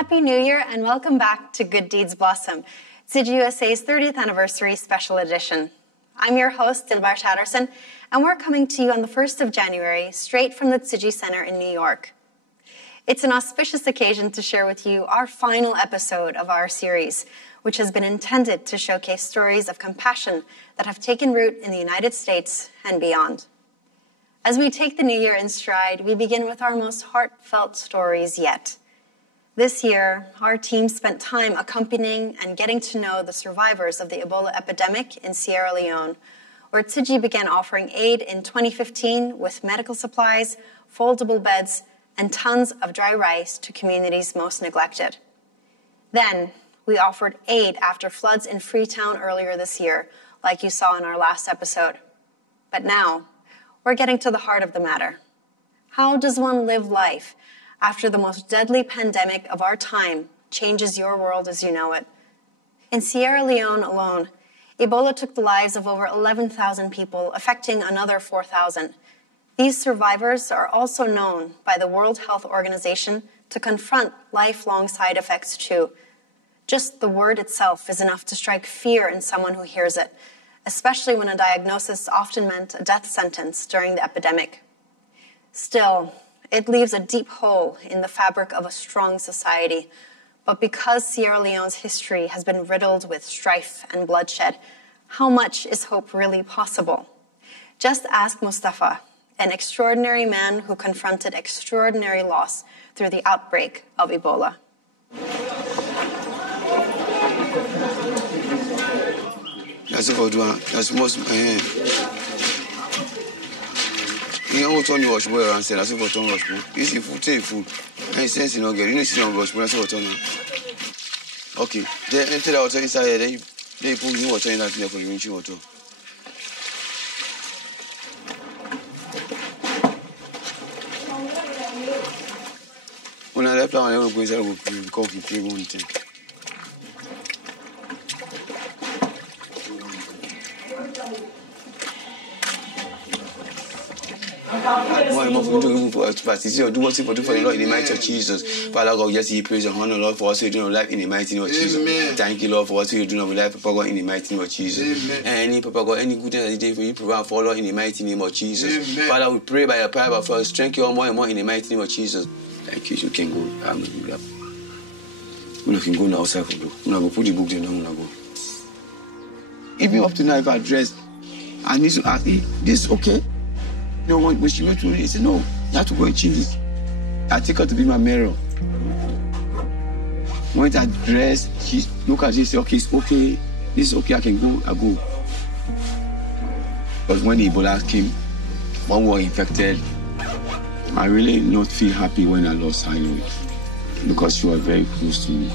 Happy New Year and welcome back to Good Deeds Blossom, Tsidji USA's 30th Anniversary Special Edition. I'm your host, Dilbar Chatterson, and we're coming to you on the 1st of January, straight from the Tsidji Center in New York. It's an auspicious occasion to share with you our final episode of our series, which has been intended to showcase stories of compassion that have taken root in the United States and beyond. As we take the new year in stride, we begin with our most heartfelt stories yet. This year, our team spent time accompanying and getting to know the survivors of the Ebola epidemic in Sierra Leone, where Tsidji began offering aid in 2015 with medical supplies, foldable beds, and tons of dry rice to communities most neglected. Then, we offered aid after floods in Freetown earlier this year, like you saw in our last episode. But now, we're getting to the heart of the matter. How does one live life after the most deadly pandemic of our time changes your world as you know it? In Sierra Leone alone, Ebola took the lives of over 11,000 people, affecting another 4,000. These survivors are also known by the World Health Organization to confront lifelong side effects too. Just the word itself is enough to strike fear in someone who hears it, especially when a diagnosis often meant a death sentence during the epidemic. Still, it leaves a deep hole in the fabric of a strong society. But because Sierra Leone's history has been riddled with strife and bloodshed, how much is hope really possible? Just ask Mustafa, an extraordinary man who confronted extraordinary loss through the outbreak of Ebola. You know, Tony was well and said, I said, for Tony was well. You see, food, take food. And sense in again. You know, see, was well. I said, Tony. Okay. Then enter the water inside here. Then they put new water in that there for the windshield water. When I left, I never go inside the coffee play one thing. Do what you do for the Lord in the mighty of Jesus. Father God, yes, He praise and honor, Lord, for what you do in life in the mighty name of Jesus. Amen. Thank you, Lord, for what you do in life, Papa God, in the mighty name of Jesus. Amen. Any Papa God, any good thing that you did for you, provide for Lord in the mighty name of Jesus. Amen. Father, we pray by your power, for strength you more and more in the mighty name of Jesus. Thank you. You can go. I'm not going to We can go now outside for you. I'm going to put the book there. I'm going to go. Even up to now, if I dress, I need to ask, this is okay? You know, when she went to me, he said, no, you have to go and change it. I take her to be my mirror. When I dress, she look at it and say, okay, it's okay. This is okay, I can go, I go. But when Ebola came, one was infected, I really not feel happy when I lost her anyway, because she was very close to me.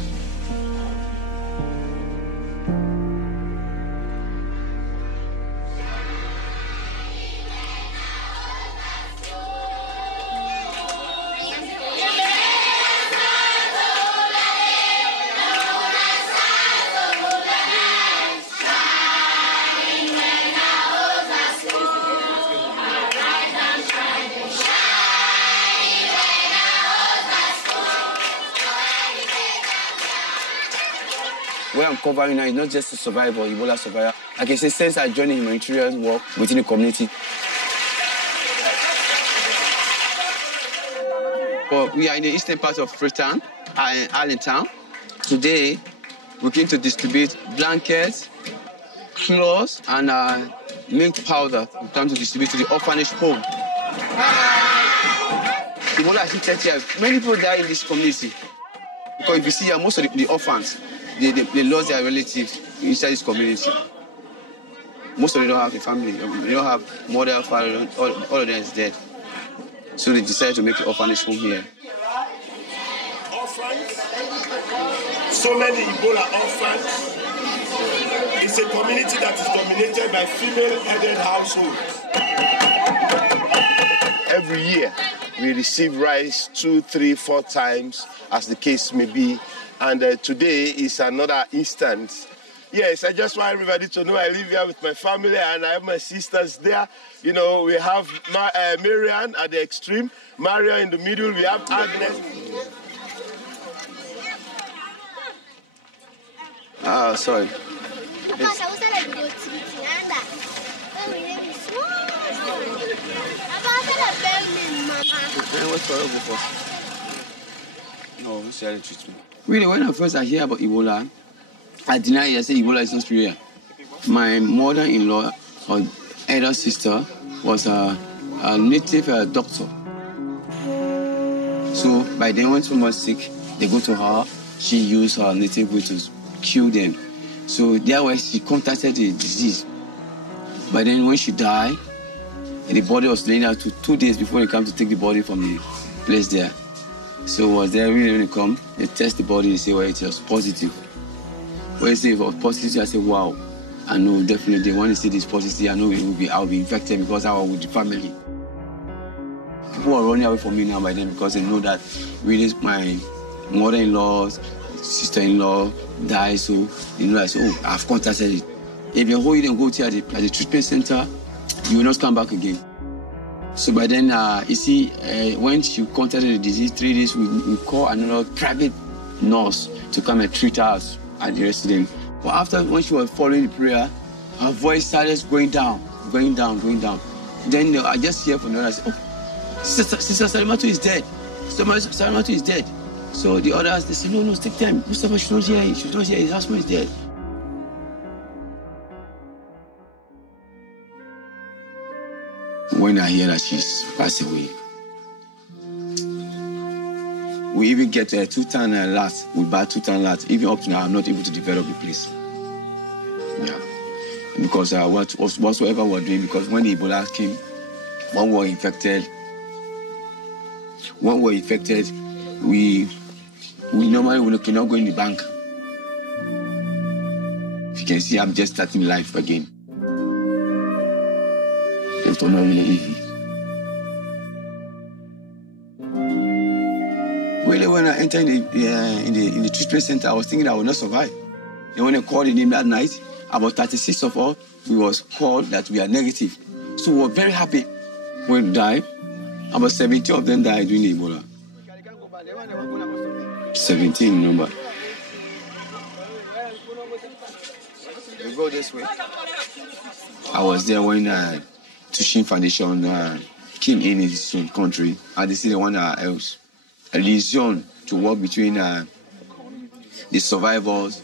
Where I'm covering now is not just a survivor, Ebola survivor. I can say since I joined humanitarian work within the community. Well, we are in the eastern part of Freetown, in Allentown. Today, we came to distribute blankets, clothes, and milk powder. We come to distribute to the orphanage home. Ebola has hit 30 years. Many people die in this community. Because if you see here, most of the orphans, they lost their relatives inside this community. Most of them don't have a family. They don't have mother, father, all of them is dead. So they decided to make an orphanage home here. Orphans, so many Ebola orphans. It's a community that is dominated by female-headed households. Every year, we receive rice 2, 3, 4 times, as the case may be. And today is another instance. Yes, I just want everybody to know I live here with my family and I have my sisters there. You know, we have Marian at the extreme, Maria in the middle, we have Agnes. Sorry. No, share the treatment. Really, when I first hear about Ebola, I deny it. I say Ebola is not real. My mother-in-law or elder sister was a native doctor. So by then, when someone was sick, they go to her. She used her native way to cure them. So that way she contacted the disease. But then when she died, the body was laying out to 2 days before they come to take the body from the place there. So was there really when they come, they test the body and say, well, it was positive. When they say it was positive, I say, wow. I know definitely when they say this positive, I know I'll be infected because I was with the family. People are running away from me now by then because they know that really my mother-in-law's sister-in-law died, so they know I say, oh, I've contacted it. If you hold it and go to the treatment center, you will not come back again. So by then, you see, when she contacted the disease, 3 days, we call another private nurse to come and treat us at the residence. But after, when she was following the prayer, her voice started going down. Then I just hear from the other, I say, oh, Sister Salimatu is dead. Sister Salimatu is dead. So the others, they say, no, take time. Mustafa, she's not here. His husband is dead. When I hear that she's passed away, we even get a 2-ton lat. We buy 2-ton lat. Even up to now, I'm not able to develop the place. Yeah. Because whatsoever we're doing, because when the Ebola came, when we were infected, we normally cannot go in the bank. If you can see, I'm just starting life again. It's not really easy. Really, when I entered in the treatment center, I was thinking I would not survive. And when I called the name that night, about 36 of us, we was called that we are negative. So we were very happy when we died. About 17 of them died during the Ebola. 17, remember. We go this way. I was there when Tushin Foundation came in his own country, and they see the one else, a liaison to work between the survivors.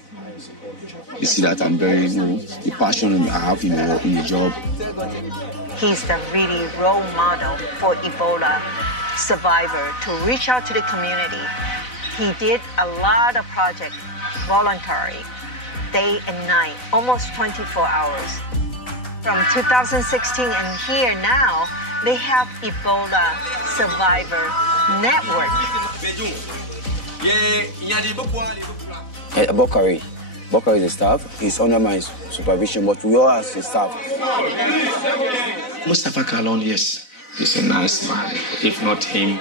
You see that I'm very, the passion I have in the job. He's the really role model for Ebola survivor to reach out to the community. He did a lot of projects, voluntary, day and night, almost 24 hours. From 2016 and here now, they have Ebola Survivor Network. Bokari is the staff. He's under my supervision, but we all have the staff. Mustafa Kalon, yes, he's a nice man. If not him,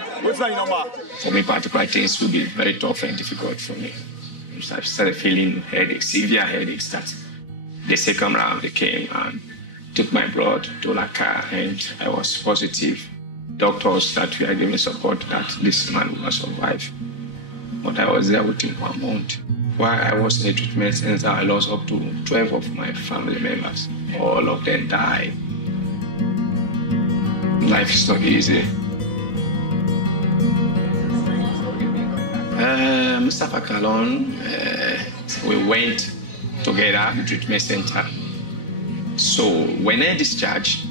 for me, particular things will be very tough and difficult for me. I started feeling headaches, severe headaches. That the second round they came and took my blood to Laka, and I was positive. Doctors that were giving support that this man will survive. But I was there within 1 month. While I was in the treatment center, I lost up to 12 of my family members. All of them died. Life is not easy. Mustafa Kalon, we went together to the treatment center. So when I discharged,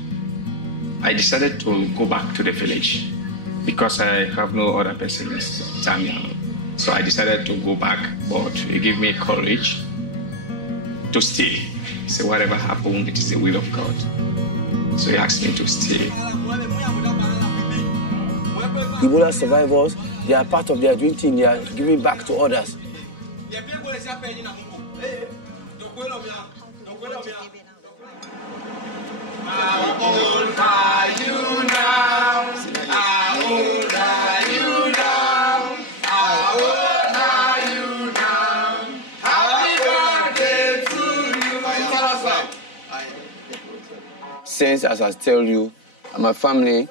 I decided to go back to the village because I have no other person in Zambia. So I decided to go back, but he gave me courage to stay. He said, whatever happened, it is the will of God. So he asked me to stay. Ebola survivors, they are part of their dream team. They are giving back to others. How old are you now? How old are you now? How old are you now? Happy birthday to you. Since, as I tell you, my family,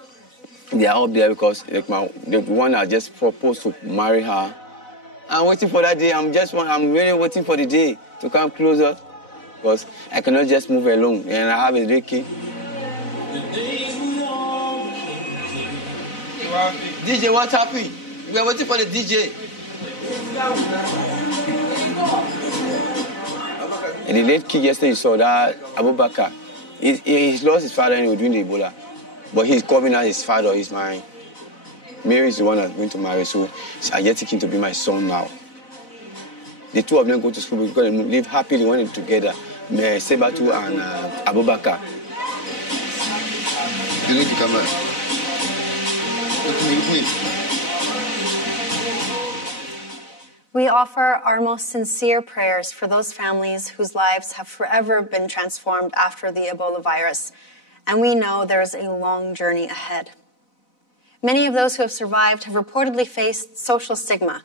they are up there because the one I just proposed to marry her, I'm waiting for that day. I'm really waiting for the day to come closer because I cannot just move alone. And I have a little kid. DJ, what's happening? We are waiting for the DJ. And the late kid yesterday, you saw that Abubakar. He lost his father and he was doing the Ebola. But he's coming as his father. He's my... Mary is the one that's going to marry, so I get him to be my son now. The two of them go to school because they live happily when they're together. Sebatu and Abubakar. We offer our most sincere prayers for those families whose lives have forever been transformed after the Ebola virus, and we know there's a long journey ahead. Many of those who have survived have reportedly faced social stigma.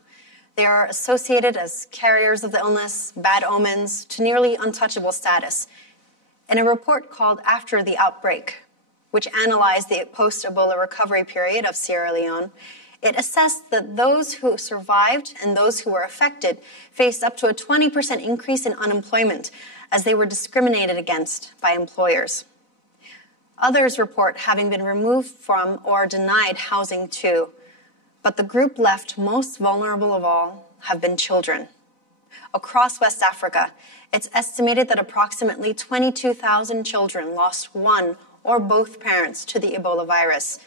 They are associated as carriers of the illness, bad omens, to nearly untouchable status. In a report called After the Outbreak, which analyzed the post-Ebola recovery period of Sierra Leone, it assessed that those who survived and those who were affected faced up to a 20% increase in unemployment as they were discriminated against by employers. Others report having been removed from or denied housing too, but the group left most vulnerable of all have been children. Across West Africa, it's estimated that approximately 22,000 children lost one or both parents to the Ebola virus.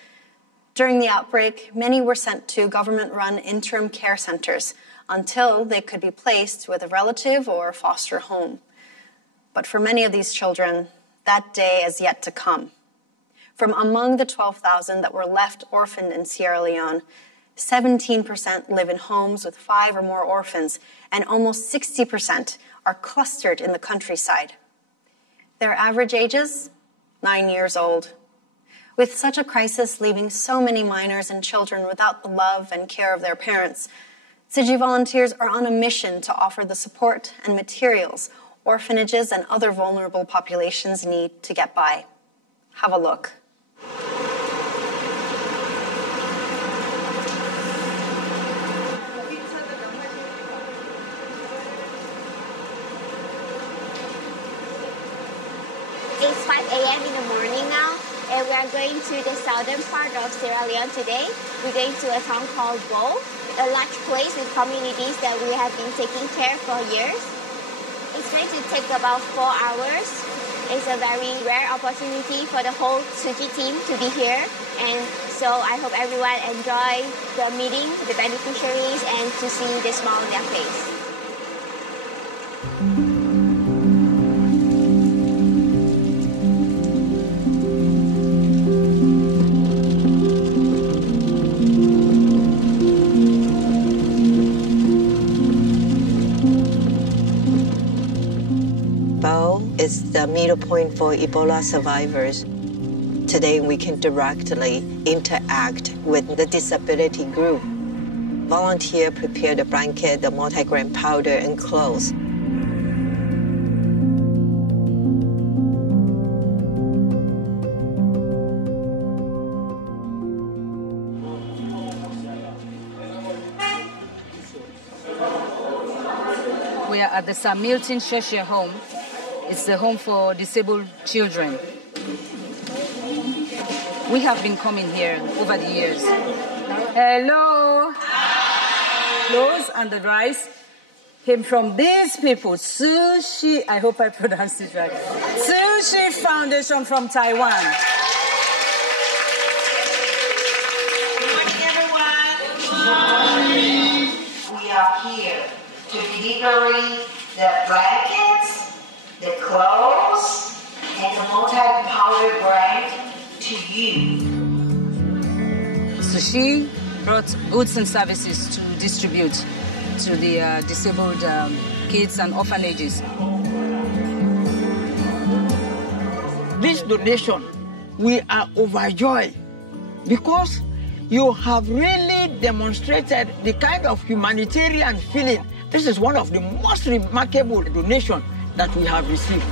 During the outbreak, many were sent to government-run interim care centers until they could be placed with a relative or foster home. But for many of these children, that day is yet to come. From among the 12,000 that were left orphaned in Sierra Leone, 17% live in homes with 5 or more orphans, and almost 60% are clustered in the countryside. Their average ages? 9 years old. With such a crisis leaving so many minors and children without the love and care of their parents, Tsiji volunteers are on a mission to offer the support and materials orphanages and other vulnerable populations need to get by. Have a look. It's 5 a.m. in the morning now, and we are going to the southern part of Sierra Leone today. We're going to a town called Bo, a large place with communities that we have been taking care for years. It's going to take about 4 hours. It's a very rare opportunity for the whole Tsiji team to be here, and so I hope everyone enjoy the meeting with the beneficiaries and to see the smile on their face. Is the middle point for Ebola survivors. Today we can directly interact with the disability group. Volunteer prepare the blanket, the multi-grain powder, and clothes. We are at the St. Milton Cheshire home. It's the home for disabled children. We have been coming here over the years. Hello. Clothes and the rice came from these people. Sushi, I hope I pronounced it right. Sushi Foundation from Taiwan. Good morning, everyone. Good morning. We are here to deliver the blankets, the clothes, and the multi-powder brand to you. Sushi brought goods and services to distribute to the disabled kids and orphanages. This donation, we are overjoyed because you have really demonstrated the kind of humanitarian feeling. This is one of the most remarkable donations that we have received.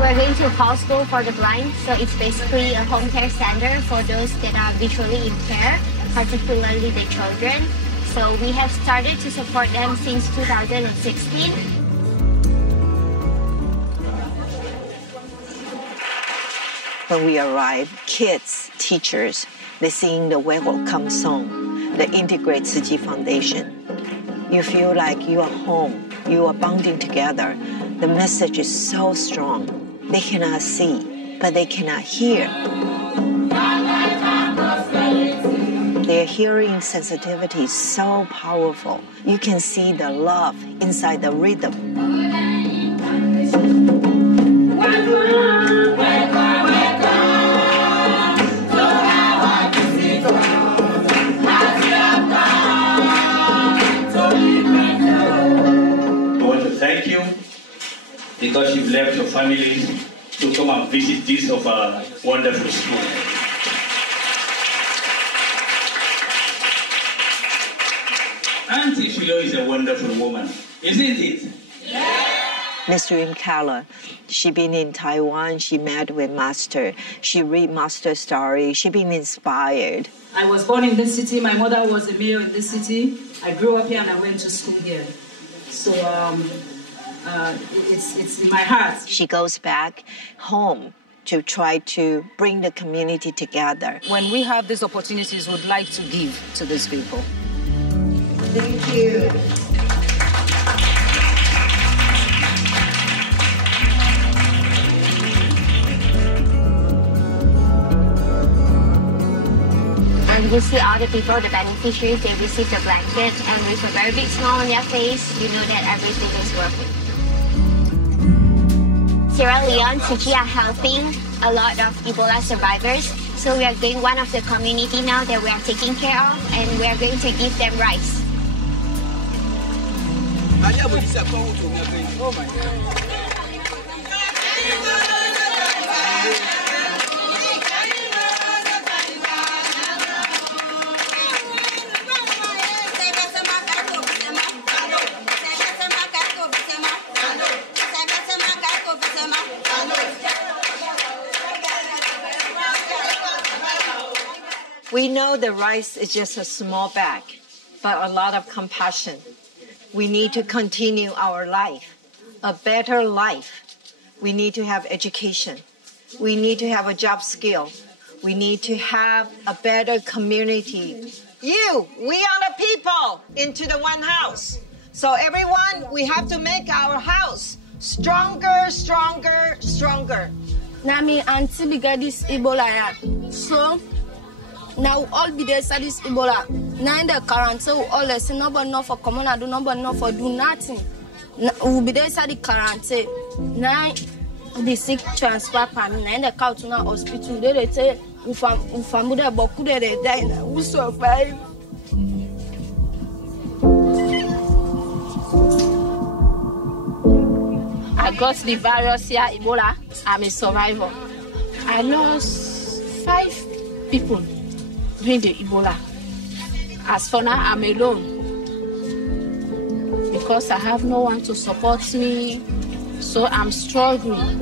We're We're going to Paul School for the Blind, so it's basically a home care center for those that are visually impaired, particularly the children. So we have started to support them since 2016. When we arrive, kids, teachers, they sing the welcome song, the Integrate Tzu Chi Foundation. You feel like you are home, you are bonding together. The message is so strong. They cannot see, but they cannot hear. Their hearing sensitivity is so powerful. You can see the love inside the rhythm. Thank you because you've left your family to come and visit this of a wonderful school. Auntie Philo is a wonderful woman, isn't it? Mr. Imkala, she been in Taiwan, she met with Master, she read Master's story, she been inspired. I was born in this city, my mother was a mayor in this city. I grew up here and I went to school here. So it's in my heart. She goes back home to try to bring the community together. When we have these opportunities, we'd like to give to these people. Thank you. And you see all the people, the beneficiaries, they receive the blanket, and with a very big smile on their face, you know that everything is worth it. Sierra Leone, Tzu Chi are helping a lot of Ebola survivors. So we are going one of the community now that we are taking care of, and we are going to give them rice. Oh my God. We know the rice is just a small bag, but a lot of compassion. We need to continue our life, a better life. We need to have education. We need to have a job skill. We need to have a better community. We are the people into the one house. So everyone, we have to make our house stronger, stronger, stronger. Nami anti biga this Ebola ya. So now all be there say this Ebola. Now in the quarantine, we all say nobody not for common, I do nobody not for do nothing. We be there say the quarantine. Now the sick transfer pan. Now in the Kautuna hospital, they say ufamu de boku de die na we survive. I got the virus here, Ebola. I'm a survivor. I lost 5 people during the Ebola. As for now, I'm alone because I have no one to support me, so I'm struggling.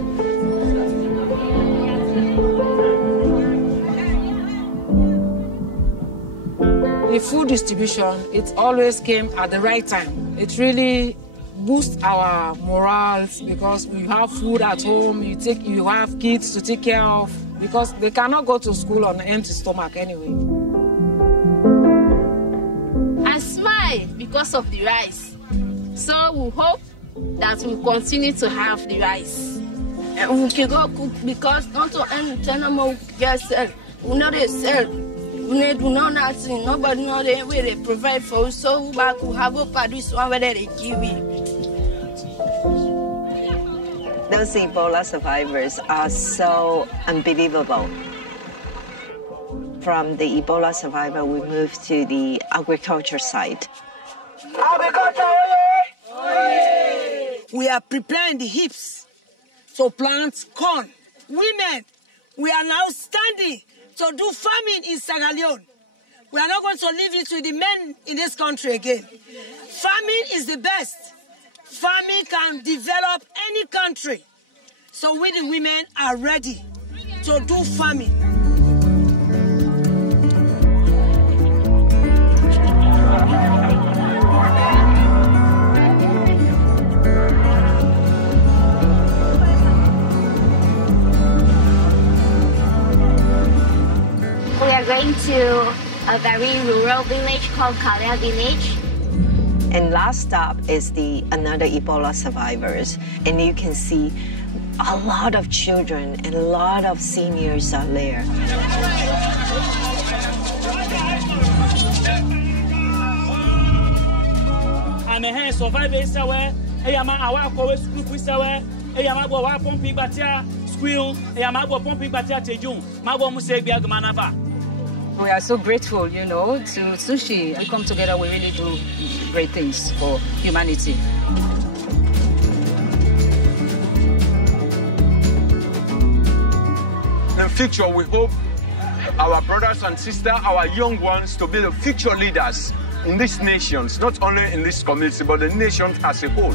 The food distribution, it always came at the right time. It really boosts our morals because we have food at home, you have kids to take care of because they cannot go to school on an empty stomach anyway. I smile because of the rice. So we hope that we'll continue to have the rice. And we can go cook because not to end we get sell. We know they sell. We do not nothing. Nobody know the way they provide for us. So we back we have a produce one where they give it. Those Ebola survivors are so unbelievable. From the Ebola survivor, we moved to the agriculture site. We are preparing the heaps to plant corn. Women, we are now standing to do farming in Sierra Leone. We are not going to leave it to the men in this country again. Farming is the best. Farming can develop any country. So we the women are ready to do farming. We are going to a very rural village called Kalia Village. And last stop is another Ebola survivors. And you can see a lot of children and a lot of seniors are there. I'm a survivor. I am a school. I am a pumping batia squeal. I am a pumping batia tejun. Mabo Muse Biagmanava. We are so grateful, to Sushi and come together. We really do great things for humanity. In the future, we hope our brothers and sisters, our young ones, to be the future leaders in these nations, not only in this community, but the nation as a whole.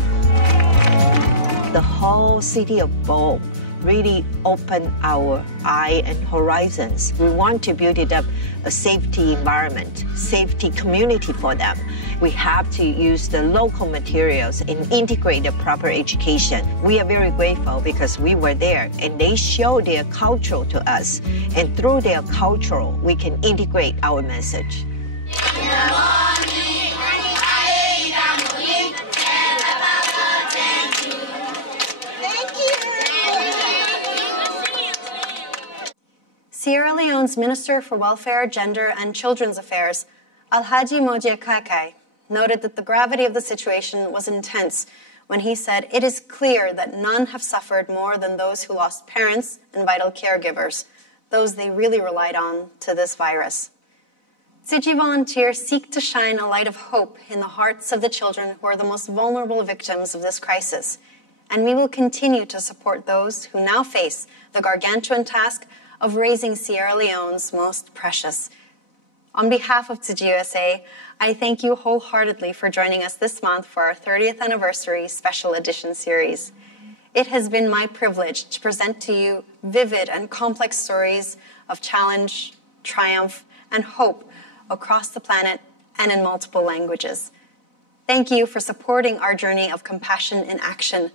The whole city of Bo really opened our eye and horizons. We want to build it up a safety environment, safety community for them. We have to use the local materials and integrate the proper education. We are very grateful because we were there and they show their culture to us. And through their culture, we can integrate our message. Sierra Leone's Minister for Welfare, Gender and Children's Affairs, Alhaji Moje Kakai, noted that the gravity of the situation was intense when he said, "It is clear that none have suffered more than those who lost parents and vital caregivers, those they really relied on to this virus." Tsiji volunteers seek to shine a light of hope in the hearts of the children who are the most vulnerable victims of this crisis, and we will continue to support those who now face the gargantuan task of raising Sierra Leone's most precious. On behalf of Tsiji USA, I thank you wholeheartedly for joining us this month for our 30th anniversary special edition series. It has been my privilege to present to you vivid and complex stories of challenge, triumph, and hope across the planet and in multiple languages. Thank you for supporting our journey of compassion in action,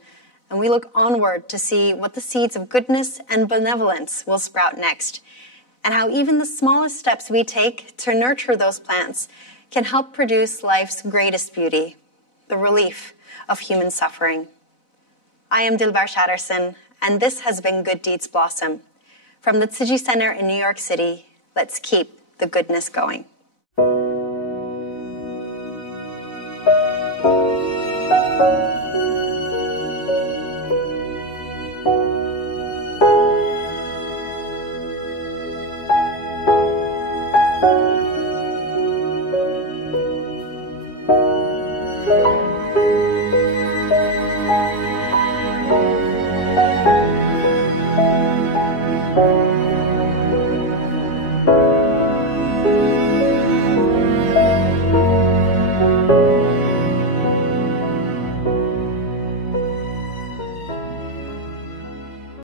and we look onward to see what the seeds of goodness and benevolence will sprout next, and how even the smallest steps we take to nurture those plants can help produce life's greatest beauty, the relief of human suffering. I am Dilbar Shatterson, and this has been Good Deeds Blossom. From the Tsiji Center in New York City, let's keep the goodness going. Thank you.